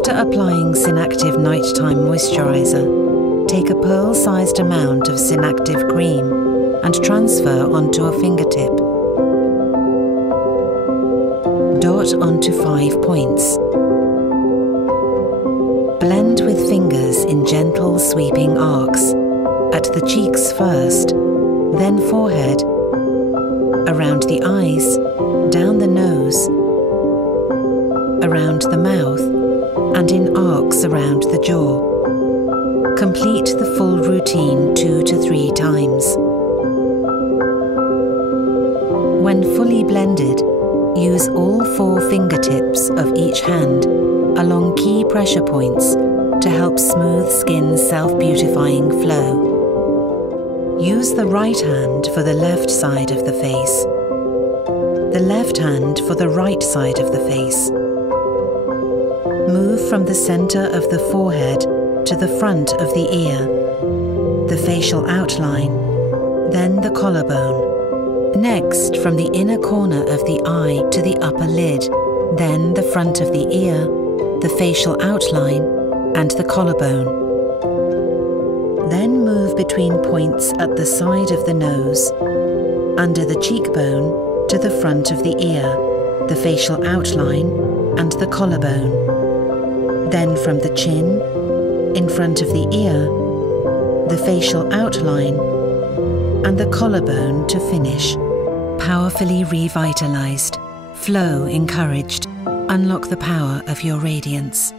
After applying SYNACTIF Nighttime Moisturizer, take a pearl-sized amount of SYNACTIF Cream and transfer onto a fingertip. Dot onto 5 points. Blend with fingers in gentle sweeping arcs, at the cheeks first, then forehead, around the eyes, down the nose, around the mouth, and in arcs around the jaw. Complete the full routine 2 to 3 times. When fully blended, use all 4 fingertips of each hand along key pressure points to help smooth skin's self-beautifying flow. Use the right hand for the left side of the face, the left hand for the right side of the face. Move from the center of the forehead to the front of the ear, the facial outline, then the collarbone. Next, from the inner corner of the eye to the upper lid, then the front of the ear, the facial outline, and the collarbone. Then move between points at the side of the nose, under the cheekbone, to the front of the ear, the facial outline, and the collarbone. Then from the chin, in front of the ear, the facial outline, and the collarbone to finish. Powerfully revitalized, flow encouraged, unlock the power of your radiance.